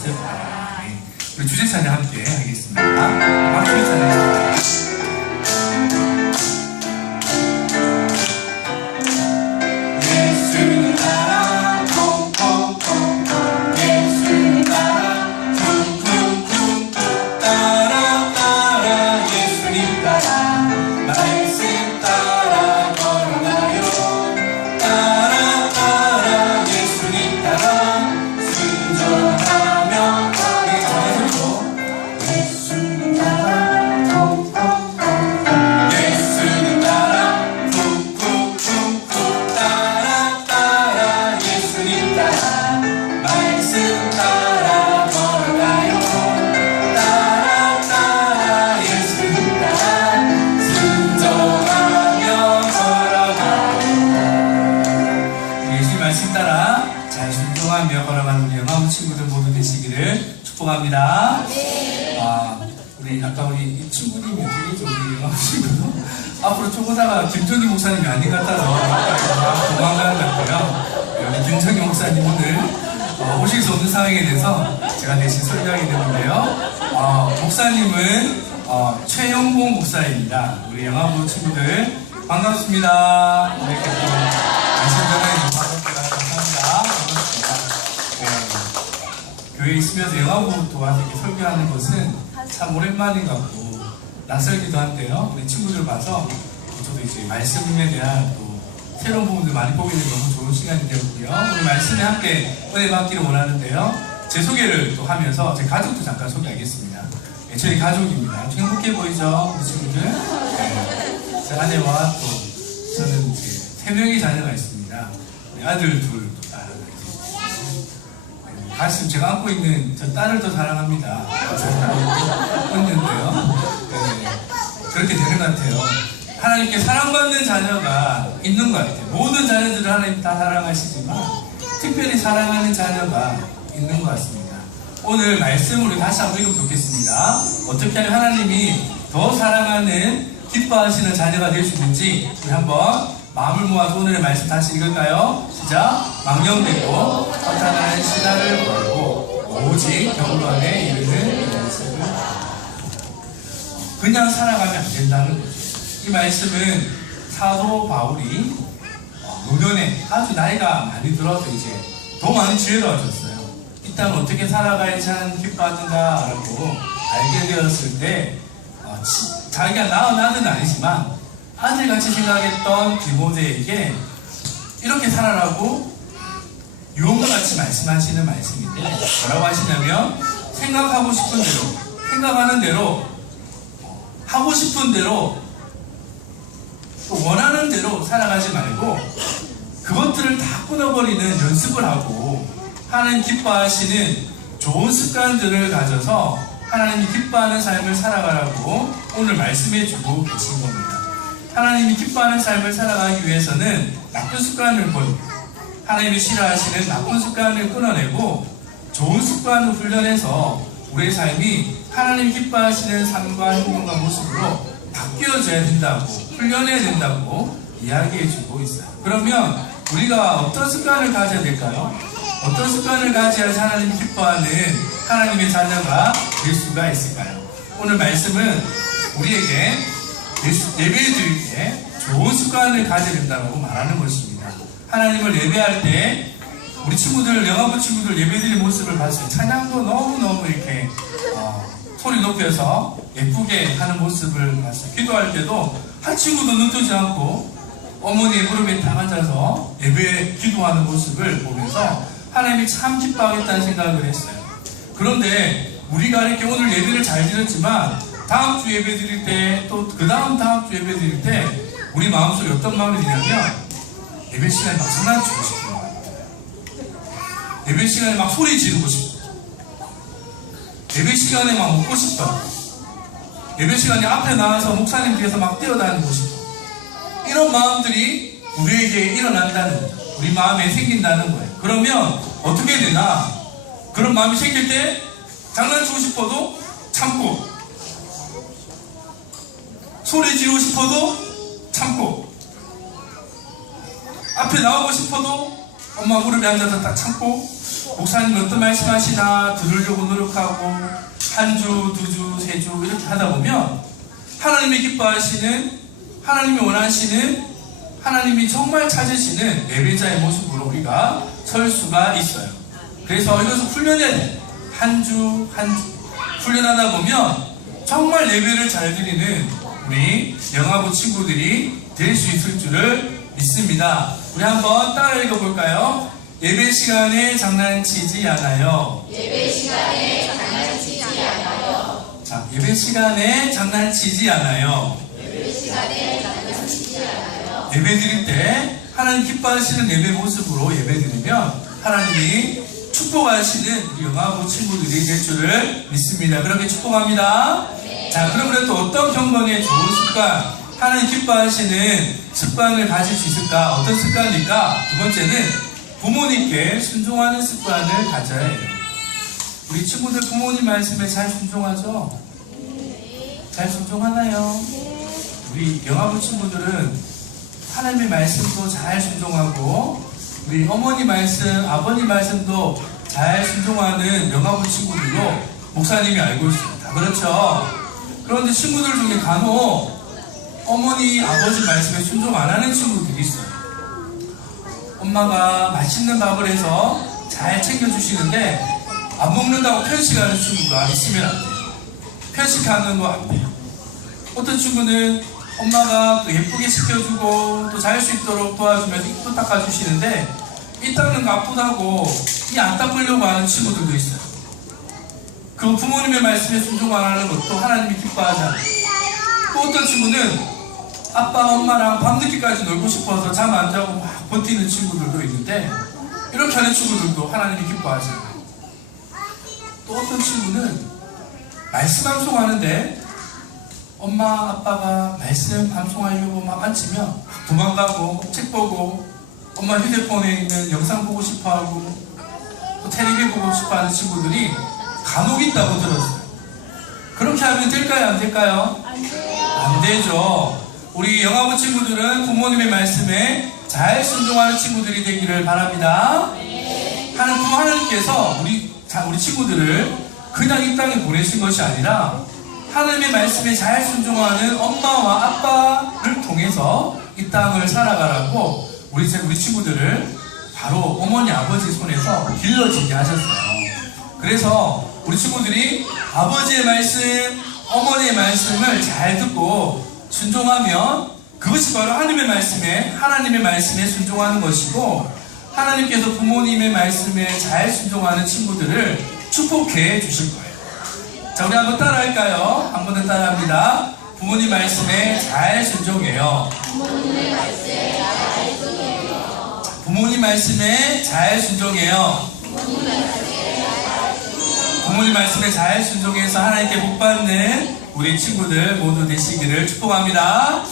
있을까요? 네. 우리 주제 찬양 함께 하겠습니다. 박수 찬양. 축복합니다. 우리 아까 우리 친구님이 어떻게 우리 영화보시고요. 앞으로 초보자가 김정희 목사님이 아닌 것 같아서 도망가는 것 같고요. 여기 김정희 목사님 오늘 오실 수 없는 상황에 대해서 제가 대신 설명하게 되는데요. 목사님은 최영봉 목사입니다. 우리 영화보 친구들 반갑습니다. 이렇게 또 말씀 전해 주셔서 감사합니다. 반갑습니다. 교회에 있으면서 영화부 도와서 이렇게 설교하는 것은 참 오랜만인 것 같고 낯설기도 한데요. 우리 친구들 봐서 저도 이제 말씀에 대한 또 새로운 부분들 많이 보게 되는 너무 좋은 시간이 되었고요. 오늘 말씀에 함께 은혜 받기를 원하는데요. 제 소개를 또 하면서 제 가족도 잠깐 소개하겠습니다. 네, 저희 가족입니다. 행복해 보이죠? 우리 친구들? 네, 제 아내와 또 저는 이제 3명의 자녀가 있습니다. 아들 둘, 가슴 제가 안고 있는 저 딸을 더 사랑합니다. 했는데요. 네, 그렇게 되는 것 같아요. 하나님께 사랑받는 자녀가 있는 것 같아요. 모든 자녀들을 하나님 다 사랑하시지만 특별히 사랑하는 자녀가 있는 것 같습니다. 오늘 말씀을 다시 한번 읽으면 좋겠습니다. 어떻게 하면 하나님이 더 사랑하는 기뻐하시는 자녀가 될 수 있는지 우리 한번 마음을 모아서 오늘의 말씀 다시 읽을까요? 시작! 망령되고 허탄한 시달을 걸고 오직 경로 안에 이르는 연습을 그냥 살아가면 안 된다는 거죠. 이 말씀은 사도 바울이 노년에 아주 나이가 많이 들어서 이제 더 많은 지혜를 얻었어요. 이 땅을 어떻게 살아가야지 하는 기뻐하는가라고 알게 되었을 때 자기가 낳은 아들은 아니지만 아들같이 생각했던 디모데에게 이렇게 살아라고 유언과 같이 말씀하시는 말씀인데 뭐라고 하시냐면 생각하고 싶은 대로 생각하는 대로 하고 싶은 대로 또 원하는 대로 살아가지 말고 그것들을 다 끊어버리는 연습을 하고 하나님 기뻐하시는 좋은 습관들을 가져서 하나님이 기뻐하는 삶을 살아가라고 오늘 말씀해 주고 계신 겁니다. 하나님이 기뻐하는 삶을 살아가기 위해서는 나쁜 습관을 버리고 하나님이 싫어하시는 나쁜 습관을 끊어내고 좋은 습관을 훈련해서 우리의 삶이 하나님이 기뻐하시는 삶과 행동과 모습으로 바뀌어져야 된다고 훈련해야 된다고 이야기해주고 있어요. 그러면 우리가 어떤 습관을 가져야 될까요? 어떤 습관을 가져야지 하나님이 기뻐하는 하나님의 자녀가 될 수가 있을까요? 오늘 말씀은 우리에게 예배 드릴 때 좋은 습관을 가져야 된다고 말하는 것입니다. 하나님을 예배할 때 우리 친구들, 영화부 친구들 예배 드리는 모습을 봤어요. 찬양도 너무너무 이렇게 소리 높여서 예쁘게 하는 모습을 봤어요. 기도할 때도 한 친구도 눈 뜨지 않고 어머니의 무릎에 딱 앉아서 예배 기도하는 모습을 보면서 하나님이 참 기뻐하겠다는 생각을 했어요. 그런데 우리가 이렇게 오늘 예배를 잘 드렸지만 다음 주 예배 드릴 때 또 그 다음 주 예배 드릴 때 우리 마음속에 어떤 마음이 드냐면 예배 시간에 막 장난치고 싶은 거예요. 예배 시간에 막 소리 지르고 싶어. 예배 시간에 막 웃고 싶다. 예배 시간에 앞에 나와서 목사님 뒤에서 막 뛰어다니고 싶어. 이런 마음들이 우리에게 일어난다는 거예요. 우리 마음에 생긴다는 거예요. 그러면 어떻게 되나? 그런 마음이 생길 때 장난치고 싶어도 참고 소리 지르고 싶어도 참고 앞에 나오고 싶어도 엄마 무릎에 앉아서 딱 참고 목사님 어떤 말씀하시나 들으려고 노력하고 한 주, 두 주, 세 주 이렇게 하다 보면 하나님이 기뻐하시는, 하나님이 원하시는, 하나님이 정말 찾으시는 예배자의 모습으로 우리가 설 수가 있어요. 그래서 이것을 훈련해야 돼. 한 주 한 주 훈련하다 보면 정말 예배를 잘 드리는 우리 영화부 친구들이 될 수 있을 줄을 믿습니다. 우리 한번 따라 읽어볼까요? 예배 시간에 장난치지 않아요. 예배 시간에 장난치지 않아요. 자, 예배 시간에 장난치지 않아요. 예배 시간에 장난치지 않아요. 예배 드릴 때 하나님 기뻐하시는 예배 모습으로 예배 드리면 하나님이 축복하시는 우리 영화부 친구들이 될 줄을 믿습니다. 그렇게 축복합니다. 네. 자, 그러면 또 어떤 경건의 좋은 습관, 하나님 기뻐하시는 습관을 가질 수 있을까? 어떤 습관일까? 두 번째는 부모님께 순종하는 습관을 가져야 해요. 우리 친구들 부모님 말씀에 잘 순종하죠? 잘 순종하나요? 우리 영화부 친구들은 하나님의 말씀도 잘 순종하고 우리 어머니 말씀, 아버님 말씀도 잘 순종하는 영화부 친구들로 목사님이 알고 있습니다. 그렇죠? 그런데 친구들 중에 간혹 어머니, 아버지 말씀에 순종 안 하는 친구들이 있어요. 엄마가 맛있는 밥을 해서 잘 챙겨주시는데 안 먹는다고 편식하는 친구가 있으면 안 돼요. 편식하는 거 안 돼요. 어떤 친구는 엄마가 또 예쁘게 시켜주고 또 잘 수 있도록 도와주면서 입도 닦아주시는데 이 닦는 거 아프다고 이 안 닦으려고 하는 친구들도 있어요. 그 부모님의 말씀에 순종 안 하는 것도 하나님이 기뻐하지 않아요. 또 어떤 친구는 아빠, 엄마랑 밤늦게까지 놀고 싶어서 잠 안 자고 막 버티는 친구들도 있는데 이렇게 하는 친구들도 하나님이 기뻐하지 않아요. 또 어떤 친구는 말씀 방송하는데 엄마, 아빠가 말씀 방송하려고 막 앉히면 도망가고 책 보고 엄마 휴대폰에 있는 영상 보고 싶어하고 또 텔레비 보고 싶어하는 친구들이 간혹 있다고 들었어요. 그렇게 하면 될까요? 안 될까요? 안 돼요. 안 되죠. 우리 영화부 친구들은 부모님의 말씀에 잘 순종하는 친구들이 되기를 바랍니다. 네. 하나님께서 우리 친구들을 그냥 이 땅에 보내신 것이 아니라 하나님의 말씀에 잘 순종하는 엄마와 아빠를 통해서 이 땅을 살아가라고 우리 친구들을 바로 어머니, 아버지 손에서 길러지게 하셨어요. 그래서 우리 친구들이 아버지의 말씀, 어머니의 말씀을 잘 듣고 순종하면 그것이 바로 하나님의 말씀에 순종하는 것이고 하나님께서 부모님의 말씀에 잘 순종하는 친구들을 축복해 주실 거예요. 자, 우리 한번 따라할까요? 한 번 더 따라합니다. 부모님 말씀에 잘 순종해요. 부모님의 말씀에 잘 순종해요. 부모님 말씀에 잘 순종해요. 부모님 말씀에 잘 순종해서 하나님께 복받는 우리 친구들 모두 되시기를 축복합니다.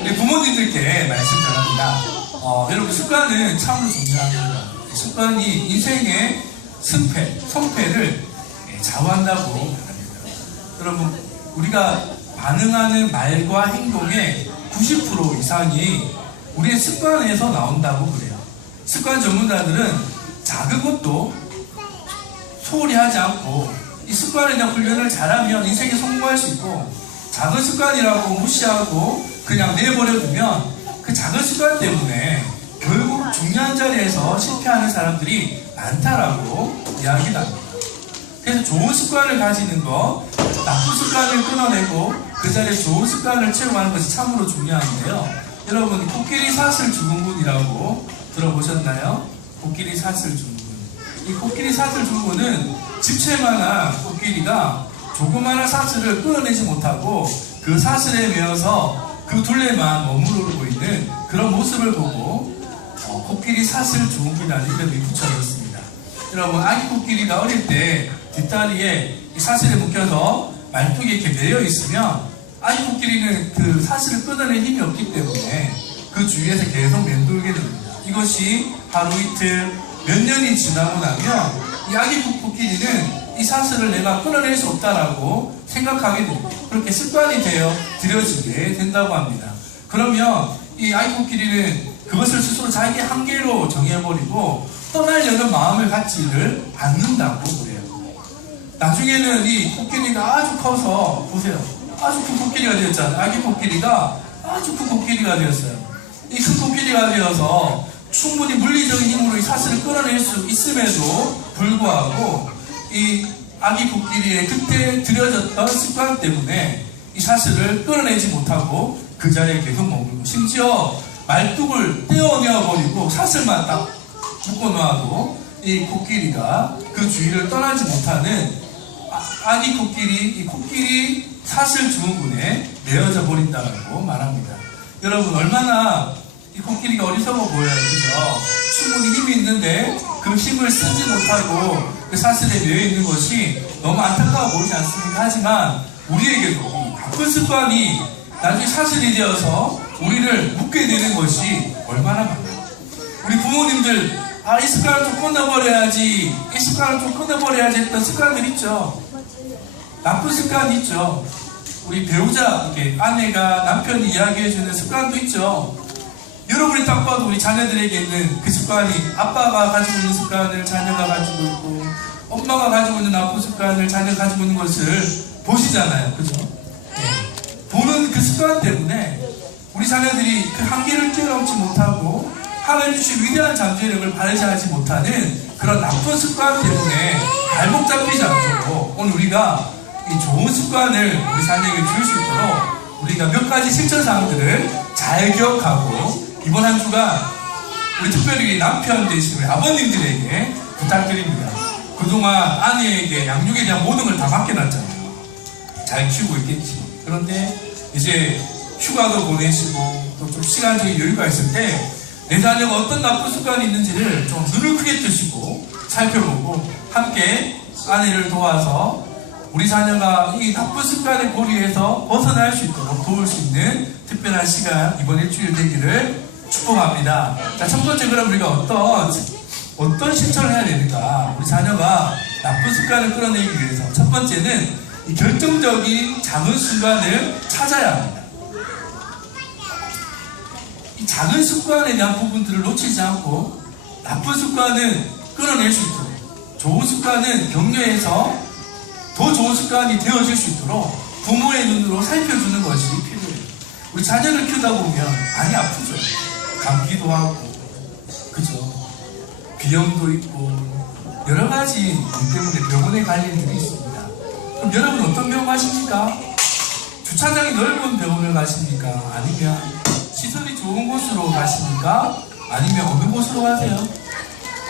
우리 부모님들께 말씀 전합니다. 여러분 습관은 참으로 중요한 거예요. 습관이 인생의 성패를 좌우한다고 합니다. 여러분 우리가 반응하는 말과 행동의 90% 이상이 우리의 습관에서 나온다고 그래요. 습관 전문가들은 작은 것도 소홀히 하지 않고 이 습관에 대한 훈련을 잘하면 인생에 성공할 수 있고 작은 습관이라고 무시하고 그냥 내버려두면 그 작은 습관 때문에 결국 중요한 자리에서 실패하는 사람들이 많다라고 이야기를 합니다. 그래서 좋은 습관을 가지는 것, 나쁜 습관을 끊어내고 그 자리에 좋은 습관을 채용하는 것이 참으로 중요한데요. 여러분 코끼리 사슬 증후군이라고 들어보셨나요? 코끼리 사슬 증후군. 이 코끼리 사슬 증후군은 집채만한 코끼리가 조그마한 사슬을 끊어내지 못하고 그 사슬에 매어서 그 둘레만 머무르고 있는 그런 모습을 보고 코끼리 사슬 증후군이라는 이름이 붙여졌습니다. 여러분 아기 코끼리가 어릴 때 뒷다리에 이 사슬에 묶여서 말뚝에 이렇게 매여 있으면 아기 코끼리는 그 사슬을 끊어낼 힘이 없기 때문에 그 주위에서 계속 맴돌게 됩니다. 이것이 하루 이틀 몇 년이 지나고 나면 이 아기 코끼리는 이 사슬을 내가 끊어낼 수 없다라고 생각하게 됩니다. 그렇게 습관이 되어 들여지게 된다고 합니다. 그러면 이 아기 코끼리는 그것을 스스로 자기 한계로 정해버리고 떠나려는 마음을 갖지를 않는다고 그래요. 나중에는 이 코끼리가 아주 커서 보세요. 아주 큰 코끼리가 되었잖아요. 아기 코끼리가 아주 큰 코끼리가 되었어요. 이 큰 코끼리가 되어서 충분히 물리적인 힘으로 이 사슬을 끌어낼 수 있음에도 불구하고 이 아기 코끼리의 그때 들여졌던 습관 때문에 이 사슬을 끌어내지 못하고 그 자리에 계속 머물고, 심지어 말뚝을 떼어내어버리고 사슬만 딱 묶어놔도 이 코끼리가 그 주위를 떠나지 못하는 아기 코끼리, 이 코끼리 사슬 증후군에 내어져 버린다고 말합니다. 여러분, 얼마나 이 코끼리가 어리석어 보여요. 그죠? 충분히 힘이 있는데 그 힘을 쓰지 못하고 그 사슬에 매여 있는 것이 너무 안타까워 보이지 않습니까? 하지만 우리에게도 나쁜 습관이 나중에 사슬이 되어서 우리를 묶게 되는 것이 얼마나 많아요. 우리 부모님들, 이 습관을 좀 끊어버려야지, 이 습관을 좀 끊어버려야지 했던 습관들 있죠. 나쁜 습관이 있죠. 우리 배우자, 이렇게 아내가 남편이 이야기해주는 습관도 있죠. 여러분이 딱 봐도 우리 자녀들에게 있는 그 습관이, 아빠가 가지고 있는 습관을 자녀가 가지고 있고, 엄마가 가지고 있는 나쁜 습관을 자녀가 가지고 있는 것을 보시잖아요. 그죠? 네. 보는 그 습관 때문에 우리 자녀들이 그 한계를 뛰어넘지 못하고 하나님 주신 위대한 잠재력을 발휘하지 못하는 그런 나쁜 습관 때문에 발목 잡히지 않도록 오늘 우리가 이 좋은 습관을 우리 자녀에게 줄 수 있도록 우리가 몇 가지 실천사항들을 잘 기억하고 이번 한 주간 우리 특별히 남편 되신 우리 아버님들에게 부탁드립니다. 그동안 아내에게 양육에 대한 모든 걸 다 맡겨놨잖아요. 잘 키우고 있겠지. 그런데 이제 휴가도 보내시고 또 좀 시간적인 여유가 있을 때 내 자녀가 어떤 나쁜 습관이 있는지를 좀 눈을 크게 뜨시고 살펴보고 함께 아내를 도와서 우리 자녀가 이 나쁜 습관의 고리에서 벗어날 수 있도록 도울 수 있는 특별한 시간 이번 일주일 되기를 축복합니다. 자, 첫 번째, 그럼 우리가 어떤 실천을 해야 되는가? 우리 자녀가 나쁜 습관을 끌어내기 위해서 첫 번째는 이 결정적인 작은 순간을 찾아야 합니다. 이 작은 습관에 대한 부분들을 놓치지 않고 나쁜 습관은 끌어낼 수 있도록, 좋은 습관은 격려해서 더 좋은 습관이 되어질 수 있도록 부모의 눈으로 살펴주는 것이 필요해요. 우리 자녀를 키우다 보면 많이 아프죠. 감기도 하고, 그죠? 비염도 있고, 여러 가지 일 때문에 병원에 갈 일들이 있습니다. 그럼 여러분 어떤 병원 가십니까? 주차장이 넓은 병원을 가십니까? 아니면 시설이 좋은 곳으로 가십니까? 아니면 어느 곳으로 가세요?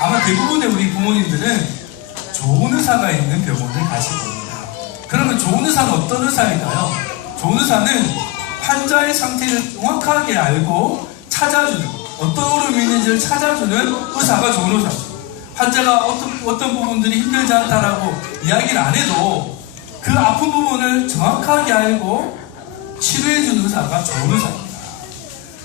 아마 대부분의 우리 부모님들은 좋은 의사가 있는 병원을 가실 겁니다. 그러면 좋은 의사는 어떤 의사일까요? 좋은 의사는 환자의 상태를 정확하게 알고 찾아주는, 어떤 오름이 있는지를 찾아주는 의사가 좋은 의사죠. 환자가 어떤 부분들이 힘들지 않다라고 이야기를 안 해도 그 아픈 부분을 정확하게 알고 치료해주는 의사가 좋은 의사입니다.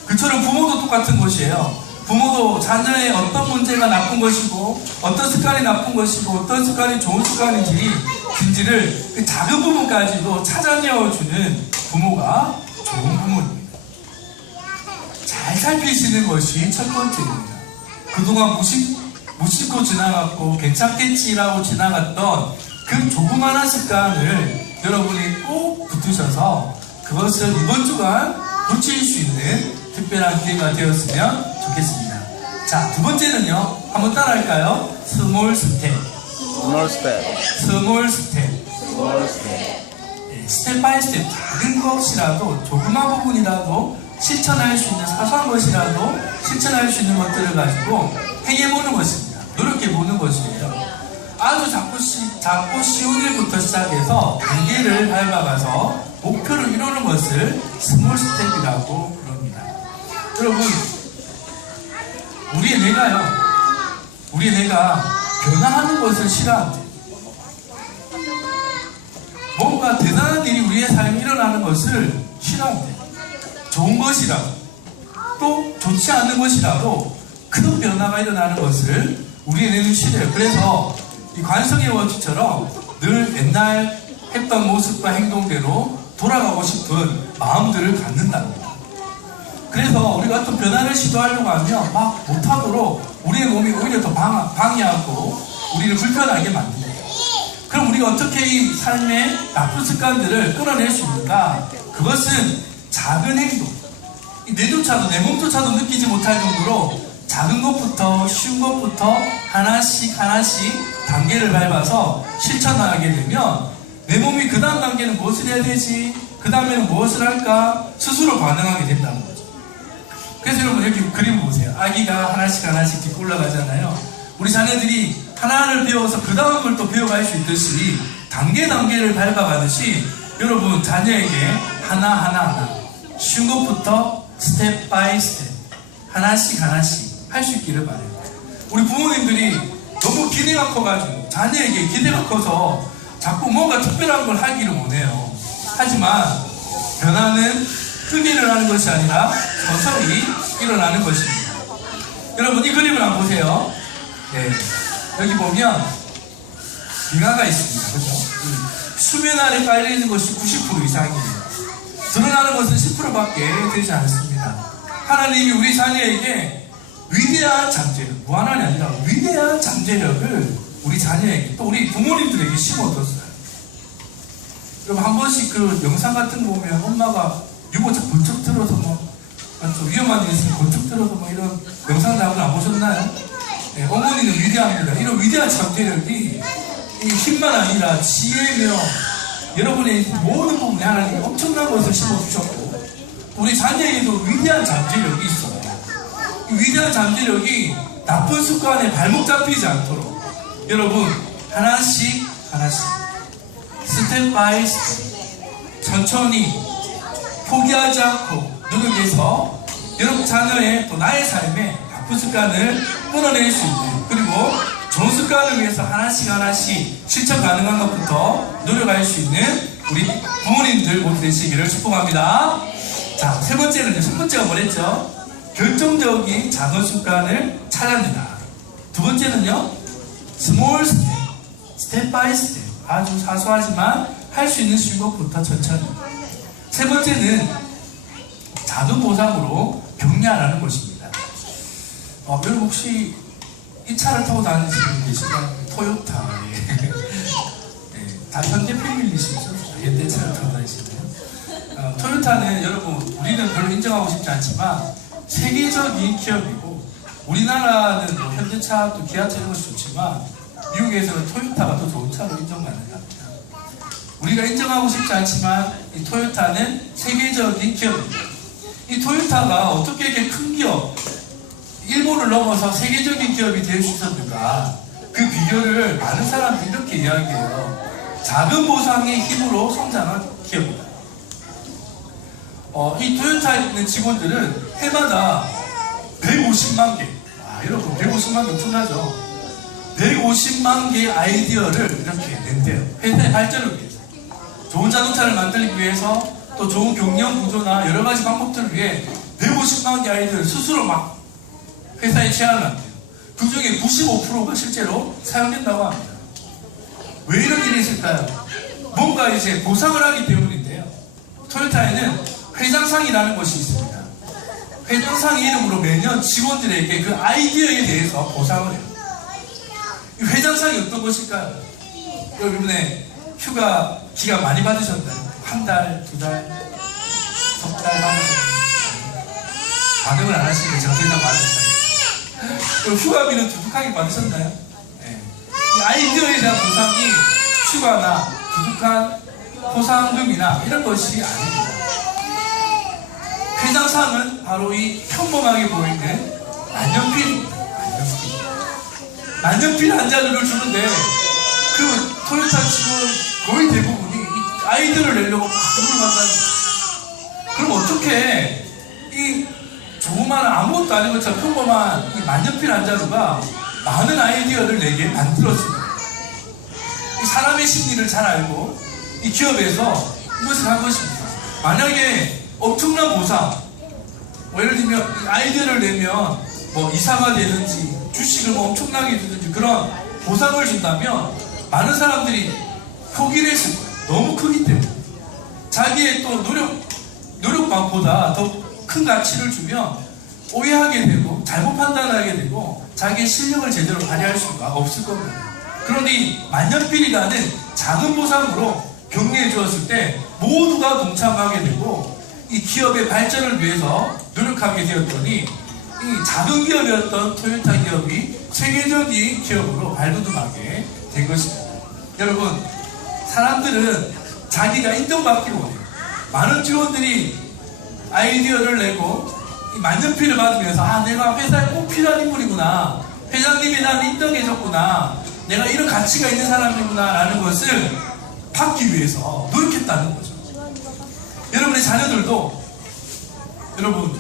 그처럼 부모도 똑같은 것이에요. 부모도 자녀의 어떤 문제가 나쁜 것이고, 어떤 습관이 나쁜 것이고, 어떤 습관이 좋은 습관인지를 그 작은 부분까지도 찾아내어주는 부모가 좋은 부모입니다. 잘 살피시는 것이 첫 번째입니다. 그동안 무심코 지나갔고 괜찮겠지라고 지나갔던 그 조그마한 습관을 여러분이 꼭 붙으셔서 그것을 이번 주간 놓칠 수 있는 특별한 기회가 되었으면 좋겠습니다. 자, 두 번째는요. 한번 따라할까요? 스몰 스텝. 스텝 바이 스텝, 작은 것이라도, 조그만 부분이라도 실천할 수 있는, 사소한 것이라도 실천할 수 있는 것들을 가지고 행해보는 것입니다. 노력해보는 것이에요. 아주 작고 쉬운 일부터 시작해서 단계를 밟아가서 목표를 이루는 것을 스몰 스텝이라고 부릅니다. 여러분, 우리의 뇌가 변화하는 것을 싫어한대요. 뭔가 대단한 일이 우리의 삶에 일어나는 것을 싫어한대요. 좋은 것이라도, 또 좋지 않은 것이라도 큰 변화가 일어나는 것을 우리의 뇌는 싫어요. 그래서 이 관성의 원칙처럼 늘 옛날 했던 모습과 행동대로 돌아가고 싶은 마음들을 갖는답니다. 그래서 우리가 어떤 변화를 시도하려고 하면 막 못하도록 우리의 몸이 오히려 더 방해하고 우리를 불편하게 만듭니다. 그럼 우리가 어떻게 이 삶의 나쁜 습관들을 끊어낼 수 있는가? 그것은 작은 행동, 내조차도 내 몸조차도 느끼지 못할 정도로 작은 것부터 쉬운 것부터 하나씩 단계를 밟아서 실천하게 되면 내 몸이 그 다음 단계는 무엇을 해야 되지? 그 다음에는 무엇을 할까? 스스로 반응하게 된다는 거죠. 그래서 여러분 여기 그림 보세요. 아기가 하나씩 이렇게 올라가잖아요. 우리 자녀들이 하나를 배워서 그 다음을 또 배워갈 수 있듯이 단계를 밟아가듯이 여러분 자녀에게 하나 쉬운 것부터 스텝 바이 스텝 하나씩 할 수 있기를 바래요. 우리 부모님들이 너무 기대가 커가지고 자녀에게 기대가 커서 자꾸 뭔가 특별한 걸 하기를 원해요. 하지만 변화는 크게 일어나는 것이 아니라 서서히 일어나는 것입니다. 여러분 이 그림을 한번 보세요. 네, 여기 보면 빙하가 있습니다. 그죠? 수면 아래 깔려있는 것이 90% 이상이에요. 드러나는 것은 10%밖에 되지 않습니다. 하나님이 우리 자녀에게 위대한 잠재력, 무한한이 아니라 위대한 잠재력을 우리 자녀에게 또 우리 부모님들에게 심어뒀어요. 여러분 한 번씩 그 영상 같은 거 보면 엄마가 유모차 번쩍 들어서 좀 위험한 일 있으면 번쩍 들어서 이런 영상들 한번 안 보셨나요? 네, 어머니는 위대합니다. 이런 위대한 잠재력이 이 힘만 아니라 지혜며 여러분의 모든 부분에 하나님이 엄청난 것을 심어주셨고 우리 자녀에게도 위대한 잠재력이 있어요. 이 위대한 잠재력이 나쁜 습관에 발목 잡히지 않도록 여러분 하나씩 스텝 바이 스텝 천천히 포기하지 않고 노력해서 여러분 자녀의 또 나의 삶에 나쁜 습관을 끊어낼 수 있는 그리고 좋은 습관을 위해서 하나씩 실천 가능한 것부터 노력할 수 있는 우리 부모님들 모두 되시기를 축복합니다. 자, 첫 번째가 뭐랬죠? 결정적인 작은 습관을 찾아내라. 두 번째는요, 스몰 스텝 바이 스텝. 아주 사소하지만 할 수 있는 쉬운 것부터 천천히. 세 번째는 작은 보상으로 격려하라는 것입니다. 여러분 혹시 이 차를 타고 다니시는 분 계신가요? 토요타. 네, 다 현대 패밀리시죠? 현대 차를 타고 다니시나요? 토요타는 여러분 우리는 별로 인정하고 싶지 않지만 세계적인 기업이고 우리나라는 뭐 현대차 또 기아차 이런 것이 좋지만 미국에서는 토요타가 더 좋은 차로 인정받는답니다. 우리가 인정하고 싶지 않지만 이 토요타는 세계적인 기업입니다. 이 토요타가 어떻게 이렇게 큰 기업 일본을 넘어서 세계적인 기업이 될 수 있었는가 그 비결을 많은 사람들이 이렇게 이야기해요. 작은 보상의 힘으로 성장한 기업입니다. 이 토요타에 있는 직원들은 해마다 150만 개, 여러분 150만 개 엄청나죠? 150만 개의 아이디어를 이렇게 낸대요. 회사의 발전을 위해서. 좋은 자동차를 만들기 위해서 또 좋은 경영 구조나 여러 가지 방법들을 위해 150만 개 아이디어를 스스로 막 회사에 제안을 한대요. 그 중에 95%가 실제로 사용된다고 합니다. 왜 이런 일이 있을까요? 뭔가 이제 보상을 하기 때문인데요. 토요타에는 회장상이라는 것이 있습니다. 회장상 이름으로 매년 직원들에게 그 아이디어에 대해서 보상을 해요. 이 회장상이 어떤 것일까요? 여러분의 휴가 기간 많이 받으셨나요? 한 달, 두 달, 석 달 받으셨나요? 반응을 안 하시니까 제가 그냥 받으셨어요. 휴가비는 두둑하게 받으셨나요? 네. 이 아이디어에 대한 보상이 휴가나 두둑한 보상금이나 이런 것이 아닙니다. 회장상은 바로 이 평범하게 보이는 만년필입니다. 만년필 한 자루를 주는데 그 토요타 직원 거의 대부분이 이 아이디어를 내려고 막 돈을 받는. 그럼 어떻게 이 조그마한 아무것도 아닌 것처럼 평범한 이 만년필 한 자루가 많은 아이디어를 내게 만들었습니다. 이 사람의 심리를 잘 알고 이 기업에서 이것을 한 것입니다. 만약에 엄청난 보상, 예를 들면 아이디어를 내면 이사가 되든지 주식을 엄청나게 주든지 그런 보상을 준다면 많은 사람들이 포기를 했을 거예요. 너무 크기 때문에. 자기의 또 노력만보다 더 큰 가치를 주면 오해하게 되고 잘못 판단하게 되고 자기의 실력을 제대로 발휘할 수가 없을 겁니다. 그러니 만년필이라는 작은 보상으로 격려해 주었을 때 모두가 동참하게 되고 이 기업의 발전을 위해서 노력하게 되었더니 이 작은 기업이었던 토요타 기업이 세계적인 기업으로 발돋움하게 된 것입니다. 여러분, 사람들은 자기가 인정받기를 원해요. 많은 직원들이 아이디어를 내고 이 만년필을 받으면서 아, 내가 회사에 꼭 필요한 인물이구나, 회장님이 나를 인정해줬구나, 내가 이런 가치가 있는 사람이구나 라는 것을 받기 위해서 노력했다는 거죠. 여러분의 자녀들도, 여러분,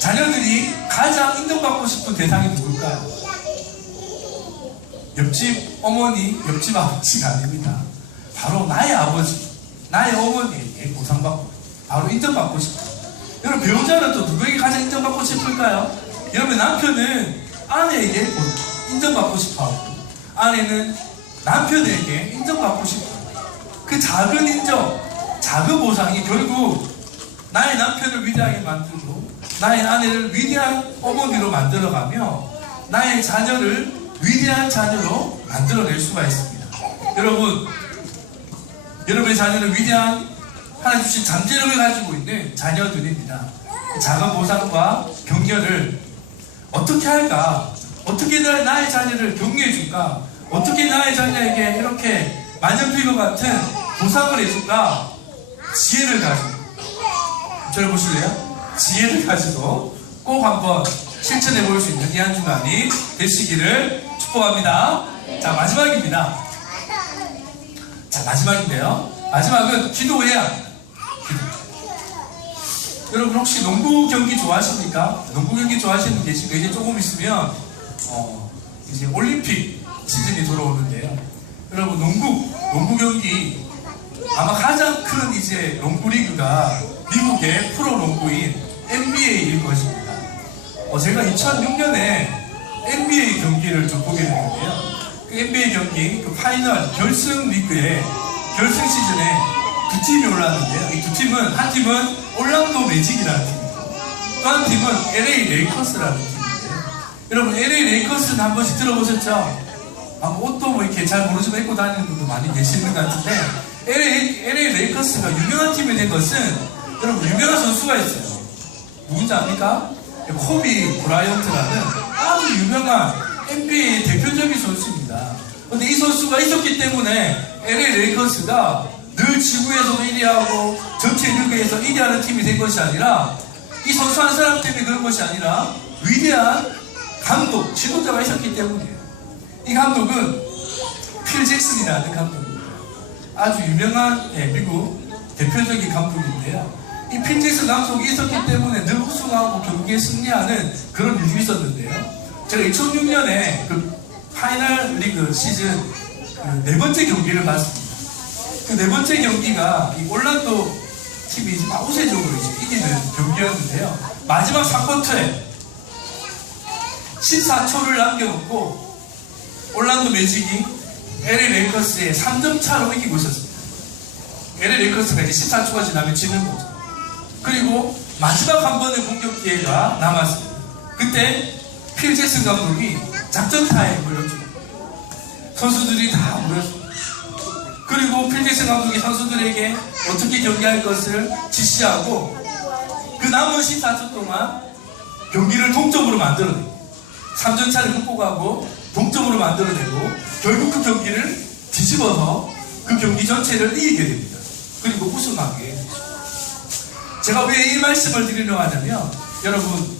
자녀들이 가장 인정받고 싶은 대상이 누굴까요? 옆집 어머니, 옆집 아버지가 아닙니다. 바로 나의 아버지, 나의 어머니에게 보상받고, 바로 인정받고 싶어요. 여러분, 배우자는 또 누구에게 가장 인정받고 싶을까요? 여러분, 남편은 아내에게 인정받고 싶어하고, 아내는 남편에게 인정받고 싶어요. 그 작은 인정, 작은 보상이 결국 나의 남편을 위대하게 만들고 나의 아내를 위대한 어머니로 만들어가며 나의 자녀를 위대한 자녀로 만들어낼 수가 있습니다. 여러분, 여러분의 자녀는 위대한 하나님 주신 잠재력을 가지고 있는 자녀들입니다. 작은 보상과 격려를 어떻게 할까? 어떻게 나의 자녀를 격려해 줄까? 어떻게 나의 자녀에게 이렇게 만년필과 같은 보상을 해줄까? 지혜를 가지고, 저를 보실래요? 지혜를 가지고 꼭 한번 실천해 볼 수 있는 이 한 주간이 되시기를 축복합니다. 자, 마지막입니다. 자, 마지막인데요. 마지막은 기도해야 합니다. 여러분, 혹시 농구 경기 좋아하십니까? 농구 경기 좋아하시는 분 계신가요? 이제 조금 있으면 이제 올림픽 시즌이 돌아오는데요. 여러분, 농구 경기 아마 가장 큰 이제 농구 리그가 미국의 프로 농구인 NBA일 것입니다. 제가 2006년에 NBA 경기를 좀 보게 됐는데요. 그 NBA 경기, 그 파이널 결승 리그의 결승 시즌에 두 팀이 올랐는데요. 이 두 팀은, 한 팀은 올란도 매직이라는 팀이고, 또 한 팀은 LA 레이커스라는 팀인데요. 여러분, LA 레이커스는 한 번씩 들어보셨죠? 옷도 뭐 이렇게 잘 모르지만 입고 다니는 분도 많이 계시는 것 같은데, LA 레이커스가 유명한 팀이 된 것은, 여러분, 유명한 선수가 있어요. 누군지 압니까? 코비 브라이언트라는 아주 유명한 NBA 대표적인 선수입니다. 근데 이 선수가 있었기 때문에 LA 레이커스가 늘 지구에서도 1위하고 전체 리그에서 1위하는 팀이 된 것이 아니라, 이 선수 한 사람 때문에 그런 것이 아니라 위대한 감독, 지도자가 있었기 때문이에요. 이 감독은 필 잭슨이라는 감독입니다. 아주 유명한 미국 대표적인 감독인데요. 이 필 잭슨 감독이 있었기 때문에 늘 우승하고 경기에 승리하는 그런 일이 있었는데요. 제가 2006년에 그 파이널 리그 시즌 그 네 번째 경기를 봤습니다. 그 네 번째 경기가 이 올란도 팀이 이제 우세적으로 이제 이기는 경기였는데요. 마지막 3쿼터에 14초를 남겨놓고 올란도 매직이 LA 레이커스에 3점 차로 이기고 있었습니다. LA 레이커스가 이제 14초가 지나면 지는 거죠. 그리고 마지막 한 번의 공격 기회가 남았습니다. 그때 필 잭슨 감독이 작전 타임을 열어줍니다. 선수들이 다 모였습니다. 그리고 필 잭슨 감독이 선수들에게 어떻게 경기할 것을 지시하고 그 남은 14초 동안 경기를 동점으로 만들어내고 3점 차를 극복하고 동점으로 만들어내고 결국 그 경기를 뒤집어서 그 경기 전체를 이기게 됩니다. 그리고 우승하게 됩니다. 제가 왜 이 말씀을 드리려고 하냐면, 여러분,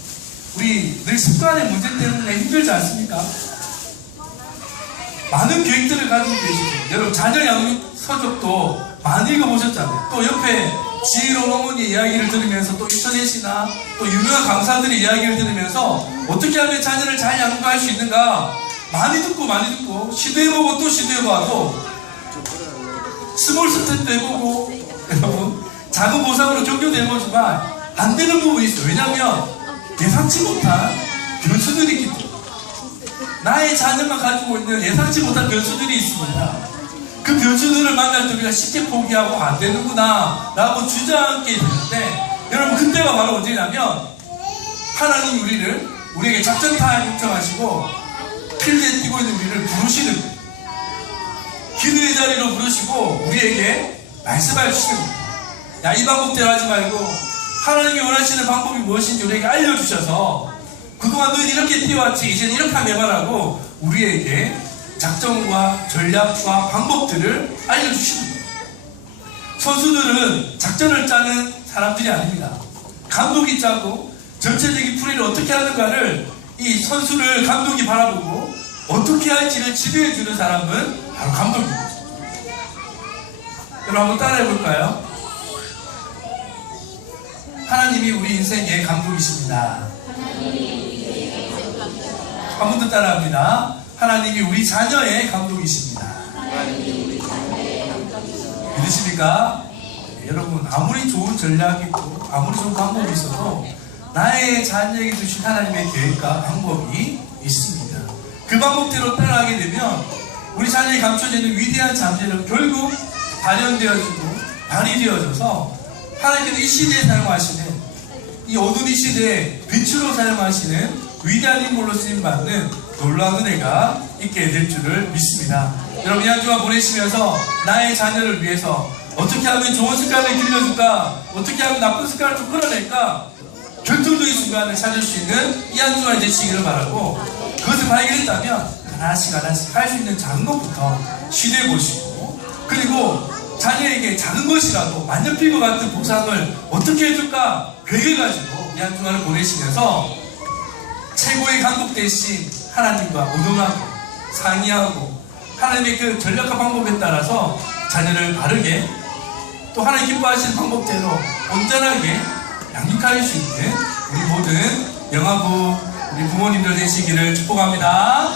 우리 늘 습관의 문제 때문에 힘들지 않습니까? 많은 계획들을 가지고 계시고, 여러분 자녀 양육 서적도 많이 읽어보셨잖아요. 또 옆에 지혜로운 어머니 이야기를 들으면서, 또 인터넷이나 또 유명한 강사들의 이야기를 들으면서 어떻게 하면 자녀를 잘 양육할 수 있는가 많이 듣고 시도해보고 또 시도해봐도 스몰 스텝도 해보고, 여러분 작은 보상으로 격려도 해보지만 안 되는 부분이 있어요. 왜냐하면 예상치 못한 변수들이 있기 때문에, 나의 자녀만 가지고 있는 예상치 못한 변수들이 있습니다. 그 변수들을 만날 때 우리가 쉽게 포기하고 안 되는구나 라고 주저앉게 되는데, 여러분 그때가 바로 언제냐면, 하나님 우리에게 작전 타임 요청하시고 필드에 뛰고 있는 우리를 부르시는 거예요. 기도의 자리로 부르시고 우리에게 말씀해 주시는 거예요. 야, 이 방법대로 하지 말고 하나님이 원하시는 방법이 무엇인지 우리에게 알려주셔서 그동안 너희는 이렇게 뛰어왔지 이제는 이렇게 하면 해봐라고 우리에게 작전과 전략과 방법들을 알려주시는 거예요. 선수들은 작전을 짜는 사람들이 아닙니다. 감독이 짜고 전체적인 플레이를 어떻게 하는가를 이 선수를 감독이 바라보고 어떻게 할지를 지도해주는 사람은 바로 감독입니다. 여러분 한번 따라해 볼까요? 하나님이 우리 인생의 감독이십니다. 한 번 더 따라합니다. 하나님이 우리 자녀의 감독이십니다. 믿으십니까? 네, 여러분 아무리 좋은 전략이 있고 아무리 좋은 방법이 있어도 나의 자녀에게 주신 하나님의 계획과 방법이 있습니다. 그 방법대로 따라가게 되면 우리 자녀에 감춰지는 위대한 잠재력은 결국 발현되어지고 발휘되어져서 하나님께서 이 시대에 사용하시는 이 어두운 이 시대에 빛으로 사용하시는 위대한 인물로 쓰임받는 놀라운 은혜가 있게 될 줄을 믿습니다. 여러분 이 한 주간 보내시면서 나의 자녀를 위해서 어떻게 하면 좋은 습관을 길러줄까, 어떻게 하면 나쁜 습관을 좀 끌어낼까, 결정적인 순간을 찾을 수 있는 이 한 주간 되시기를 바라고, 그것을 발견했다면 하나씩 할 수 있는 작은 것부터 시도해 보시고, 그리고 자녀에게 작은 것이라도 만년필과 같은 보상을 어떻게 해줄까 계획을 가지고 이 한 주간을 보내시면서 최고의 감독 대신 하나님과 의논하고 상의하고 하나님의 그 전략과 방법에 따라서 자녀를 바르게 또 하나님 기뻐하시는 방법대로 온전하게 양육할 수 있는 우리 모든 영아부 우리 부모님들 되시기를 축복합니다.